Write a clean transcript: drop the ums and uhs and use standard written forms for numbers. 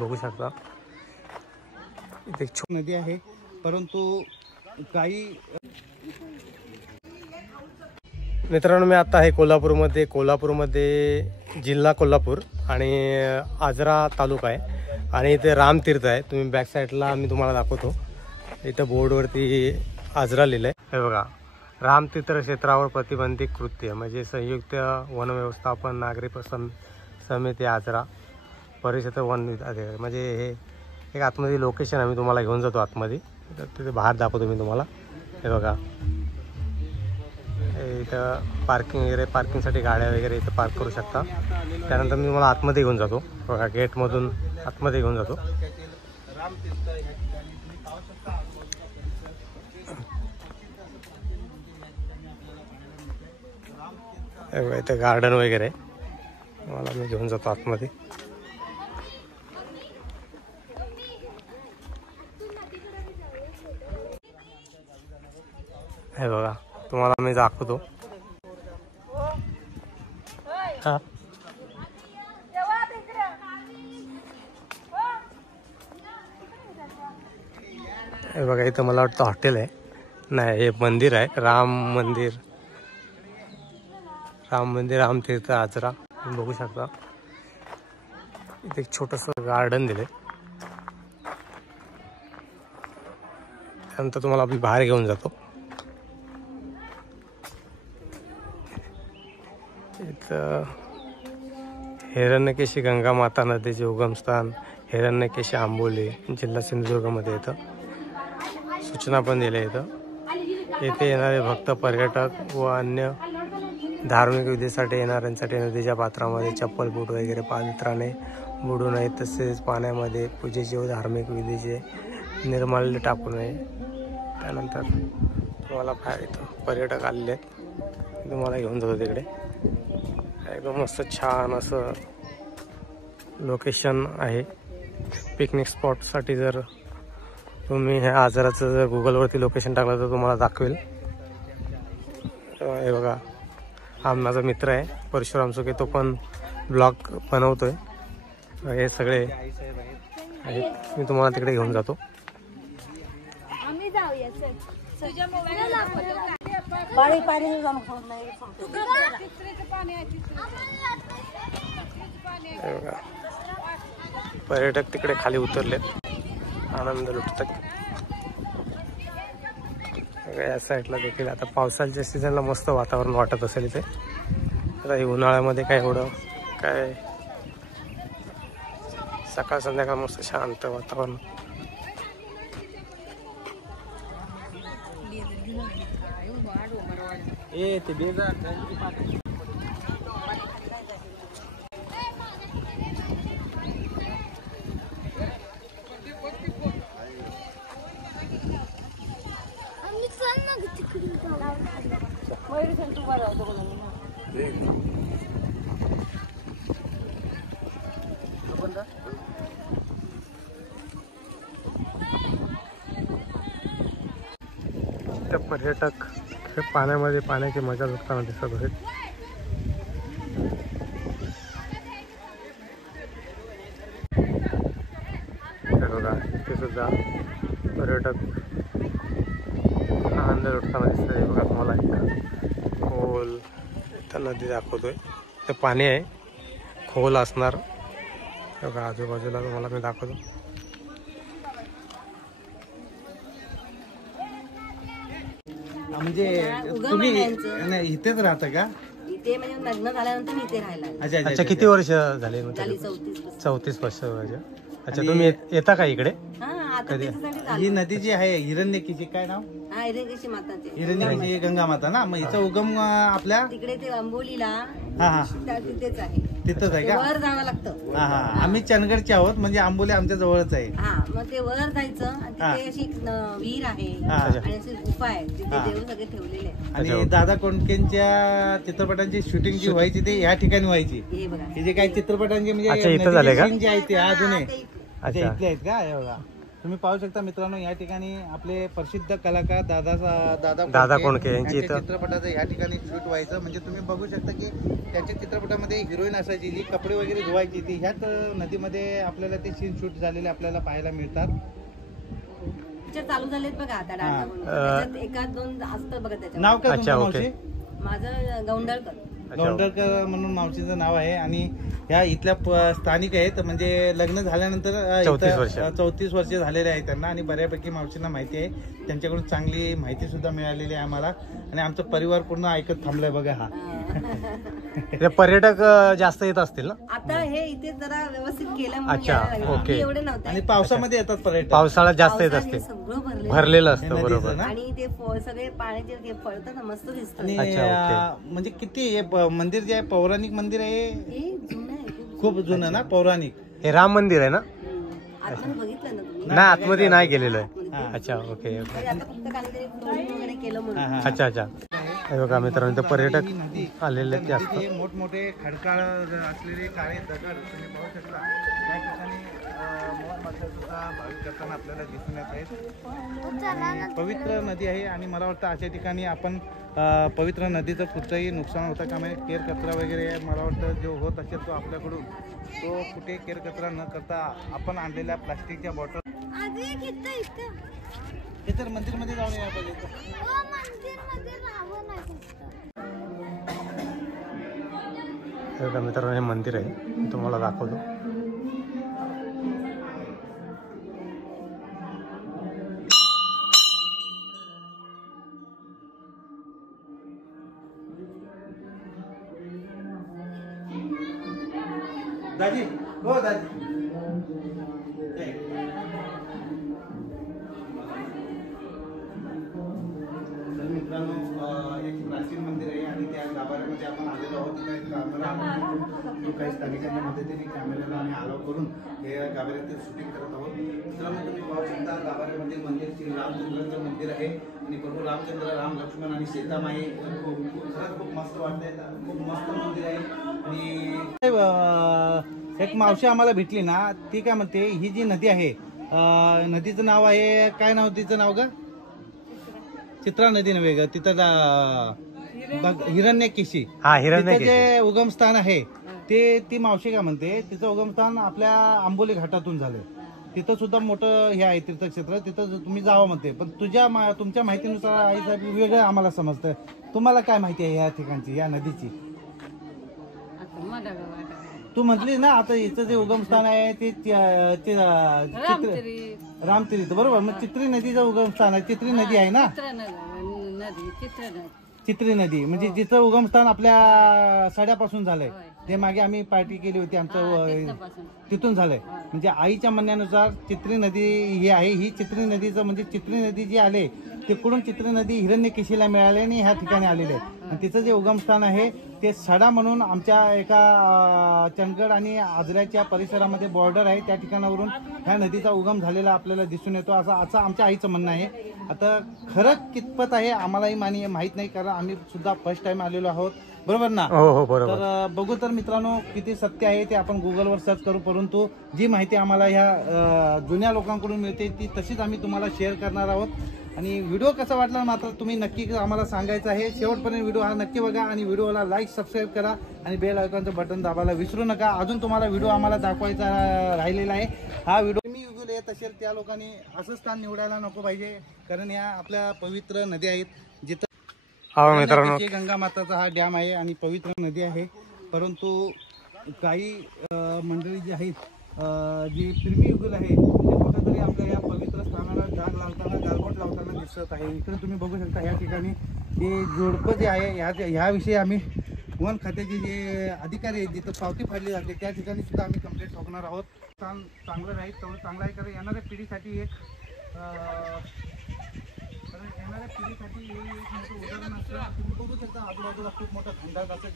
बघू शकता इथे एक छोटी नदी आहे, परंतु काही मित्रांनो मी आता आहे कोल्हापूरमध्ये जिल्हा कोल्हापूर आणि आजरा तालुका आहे आणि इथे रामतीर्थ आहे. तुम्ही बॅक साईडला मी तुम्हाला दाखवतो. इथं बोर्डवरती आजरा लिहिलं आहे. हे बघा, रामतीर्थ क्षेत्रावर प्रतिबंधित कृत्य म्हणजे संयुक्त वन व्यवस्थापन नागरी समिती आजरा परिषद वन अधिकारी. म्हणजे हे एक आतमध्ये लोकेशन आम्ही तुम्हाला घेऊन जातो आतमध्ये. तिथे बाहेर दाखवतो मी तुम्हाला. हे बघा, इथं पार्किंगसाठी गाड्या वगैरे इथं पार्क करू शकता. त्यानंतर मी तुम्हाला आतमध्ये घेऊन जातो. बघा, गेटमधून आतमध्ये घेऊन जातो. इथं गार्डन वगैरे मला मी घेऊन जातो आतमध्ये. हे बघा, तुम्हाला मी दाखवतो. हा, हे बघा, इथं मला वाटतं हॉटेल आहे. नाही, हे मंदिर आहे, राम मंदिर रामतीर्थ आजरा. तुम्ही बघू शकता इथे एक छोटंसं गार्डन दिलंय. त्यानंतर तुम्हाला मी बाहेर घेऊन जातो. इथं हिरण्यकेशी गंगा माता नदीचे उगमस्थान हिरण्यकेशी आंबोली जिल्हा सिंधुदुर्गमध्ये येतं. सूचना पण दिल्या इथं. येथे येणारे भक्त पर्यटक व अन्य धार्मिक विधीसाठी येणाऱ्यांसाठी नदीच्या पात्रामध्ये चप्पल बूट वगैरे पावित्र्याने बुडू नये. तसेच पाण्यामध्ये पूजेचे व धार्मिक विधीचे निर्माल्य टाकू नये. त्यानंतर तुम्हाला बाहेर इथं पर्यटक आलेले आहेत, तुम्हाला घेऊन जातो तिकडे. एकदम मस्त छान असं लोकेशन आहे पिकनिक स्पॉटसाठी. जर तुम्ही ह्या आजाराचं जर गुगलवरती लोकेशन टाकलं तर तुम्हाला दाखवेल. हे बघा, हा माझा मित्र आहे परशुराम सुके, तो पण ब्लॉग बनवतोय. हे सगळे आहेत, मी तुम्हाला तिकडे घेऊन जातो. पर्यटक तिकडे खाली उतरलेत, आनंद लुटतात. या साईडला देखील आता पावसाच्या सीझनला मस्त वातावरण वाटत असेल इथे. आता हे उन्हाळ्यामध्ये काय एवढं काय, सकाळ संध्याकाळ मस्त शांत वातावरण. पर्यटक हे पाण्यामध्ये पाण्याची मजा लुटताना दिसत आहेत. बघा, इथे सुद्धा पर्यटक आनंद लुटताना दिसत आहे. बघा, तुम्हाला इथं खोल इथं नदी दाखवतोय. इथं पाणी आहे, खोल असणार. बघा, आजूबाजूला तुम्हाला मी दाखवतो. म्हणजे तुम्ही इथेच राहता का? इथे म्हणजे लग्न झाल्यानंतर मी इथे राहायला. अच्छा, किती वर्ष झाले? 34 वर्ष. अच्छा, तुम्ही येता का इकडे? ही नदी जी आहे हिरण्यकेशी, काय नाव? हिरण्यकेशी माताचे. हिरण्यकेशी गंगा माता ना. मग हिचा उगम आपल्या तिकडे ते अंबोलीला. हा, तिथेच आहे. तिथंच आहे का? वर जावं लागतं. हा, आम्ही चंदगडचे आहोत, म्हणजे आंबोली आमच्या जवळच आहे. हा, मग ते वर जायचं आणि तिथे अशी विहीर आहे आणि अशी गुफा आहे, तिथे देव सगळे ठेवलेले आहेत. आणि दादा कोंडकेंच्या चित्रपटांची शूटिंग जी व्हायची ते या ठिकाणी व्हायची. हे बघा, हे जे काही चित्रपटांचे म्हणजे इथं झाले का? जे आहे ते अजून ते इथले आहेत का? हे बघा, तुम्ही पाहू शकता मित्रांनो, या ठिकाणी आपले प्रसिद्ध कलाकार दादा कोंडके यांची यांच्या इथं चित्रपटाचं या ठिकाणी शूट व्हायचं. म्हणजे तुम्ही बघू शकता की त्यांच्या चित्रपटामध्ये हिरोईन असायची जी कपडे वगैरे धुवायची ती ह्याच नदीमध्ये आपल्याला ते सीन शूट झालेले आपल्याला पाहायला मिळतात. पिक्चर चालू झालेत बघा आता डान्स म्हणून. त्याच्यात एखाद दोन असतं बघा त्याच्यात. नाव काय अच्छा, तुमचं ओके. मावशी? माझं गौंडळकर. गौंडळकर म्हणून मावशीचं नाव आहे आणि ह्या इथल्या स्थानिक आहेत. म्हणजे लग्न झाल्यानंतर 34 वर्ष झालेले आहेत त्यांना आणि बऱ्यापैकी मावशींना माहिती आहे. त्यांच्याकडून चांगली माहिती सुद्धा मिळालेली आहे आम्हाला आणि आमचा परिवार पूर्ण ऐकत थांबलाय बघा. हा पर्यटक जास्त येत असतील ना आता हे इथे जरा व्यवस्थित केलं म्हणून अच्छा, यायला लागले. ओके. आधी एवढे नव्हते. आणि पावसामध्ये येतात पर्यटक. पावसाळ्यात जास्त येत पावसाने असतील सगळं भरलेलं असतं नदीचं बरोबर ना? आणि ते सगळे पाण्याचे ते फळतात ना, मस्त दिसतं. आणि अच्छा, ओके. म्हणजे किती हे मंदिर जे आहे पौराणिक मंदिर आहे, हे जुनं आहे खूप जुनं ना, पौराणिक. हे राम मंदिर आहे ना आतमध्ये बघितलं ना तुम्ही? नाही आतमध्ये नाही गेलेलो आहे हा. अच्छा ओके म्हणजे आता फक्त काहीतरी तोडून वगैरे केलं म्हणून. हा, हा. अच्छा अच्छा हे बघा मित्रांनो इथं पर्यटक ही नदी, आलेले आहेत जास्त नदीचे मोठमोठे खडकाळ असलेले काळे दगड तुम्ही पाहू शकता. त्या ठिकाणी मोठमोठ्या सुद्धा भाविक करताना आपल्याला दिसून येत आहेत. पवित्र नदी आहे आणि मला वाटतं अशा ठिकाणी आपण पवित्र नदीचं कुठंही नुकसान होता कामा नये. केर कचरा वगैरे मला वाटतं जो होत असेल तो आपल्याकडून तो कुठे केर कचरा न करता आपण आणलेल्या प्लास्टिकच्या बॉटल हे तर मंदिरमध्ये जाऊन यायला पाहिजे. हे बघा मित्रांनो हे मंदिर आहे मी तुम्हाला दाखवतो दाजी हो दाजी तर मित्रांनो एक प्राचीन मंदिर आहे आणि त्या गाभाऱ्यामध्ये आपण आलेलो आहोत. तिथे एक कॅमेरा काही स्थानिकांच्या मदतीने कॅमेऱ्याला आम्ही अलाव करून हे गाभाऱ्यातील शूटिंग करत आहोत. मित्रांनो तुम्ही पाहू शकता गाभाऱ्यामध्ये मंदिर श्री रामचंद्राचं मंदिर आहे आणि प्रभू रामचंद्र राम लक्ष्मण आणि सीतामाई खरंच खूप मस्त वाटतंय. खूप मस्त मंदिर आहे. आणि एक मावशी आम्हाला भेटली ना, ती काय म्हणते ही जी नदी आहे नदीचं नाव आहे काय नाव तिचं नाव ग? चित्रा नदी नव्हे ग, तिथं हिरण्यकेशी. हा हिरण्यकेशी जे उगमस्थान आहे ते ती मावशी काय म्हणते तिचं उगमस्थान आपल्या आंबोली घाटातून झालं. तिथं सुद्धा मोठं हे आहे तीर्थक्षेत्र, तिथं तुम्ही जावं म्हणते. पण तुमच्या माहितीनुसार आई साहेब वेगळं आम्हाला समजतं. तुम्हाला काय माहिती आहे या ठिकाणची या नदीची? तू म्हटली ना आता हिचं जे उगमस्थान आहे ते रामतीर्थ बरोबर. मग चित्री नदीचं उगमस्थान आहे. चित्री नदी आहे ना, चित्री नदी म्हणजे जिचं उगमस्थान आपल्या सड्यापासून झालंय. ते मागे आम्ही पार्टी केली होती आमचं तिथून झालंय. म्हणजे आईच्या म्हणण्यानुसार चित्री नदी ही आहे. ही चित्री नदीचं म्हणजे चित्री नदी जी आले तिकडून चित्री नदी हिरण्यकेशीला मिळाली आणि ह्या ठिकाणी आलेले आहे. तिचं जे उगमस्थान आहे ते सडा म्हणून आमच्या एका चंदगड आणि आजऱ्याच्या परिसरामध्ये बॉर्डर आहे त्या ठिकाणावरून ह्या नदीचा उगम झालेला आपल्याला दिसून येतो असं आमच्या आईचं म्हणणं आहे. आता खरंच कितपत आहे आम्हालाही माहित नाही कारण आम्ही सुद्धा फर्स्ट टाइम आलेलो आहोत बरोबर ना. हो बरोबर. तर बघू तर मित्रांनो किती सत्य आहे ते आपण गुगलवर सर्च करू. परंतु जी माहिती आम्हाला ह्या जुन्या लोकांकडून मिळते ती तशीच आम्ही तुम्हाला शेअर करणार आहोत. आणि व्हिडिओ कसा वाटला मात्र तुम्ही नक्की आम्हाला सांगायचं आहे. शेवटपर्यंत व्हिडिओ हा नक्की बघा आणि व्हिडिओला लाईक सबस्क्राईब करा आणि बेल आयकॉनचं बटन दाबायला विसरू नका. अजून तुम्हाला व्हिडिओ आम्हाला दाखवायचा राहिलेला आहे. हा व्हिडिओ मी युगल येत असेल त्या लोकांनी असं स्थान निवडायला नको पाहिजे कारण या आपल्या पवित्र नद्या आहेत जिथं मित्रांनो गंगा माताचा हा डॅम आहे आणि पवित्र नदी आहे. परंतु काही मंडळी जी आहेत जी फिल्मी युगल आहे ते कुठेतरी आपल्या या पवित्र स्थानाला डाग लावताना गालबोट लावताना दिसत आहे. इकडे तुम्ही बघू शकता या ठिकाणी हे जोडपं जे आहे ह्याविषयी आम्ही वन खात्याचे जे अधिकारी आहेत जिथं पावती फाडली जाते त्या ठिकाणी सुद्धा आम्ही कंप्लेंट ठोकणार आहोत. स्थान चांगलं राहील तेवढं चांगलं आहे कारण येणाऱ्या पिढीसाठी एक मोठं उदाहरण असतं. तुम्ही बघू शकता आजूबाजूला खूप मोठं खंडार असं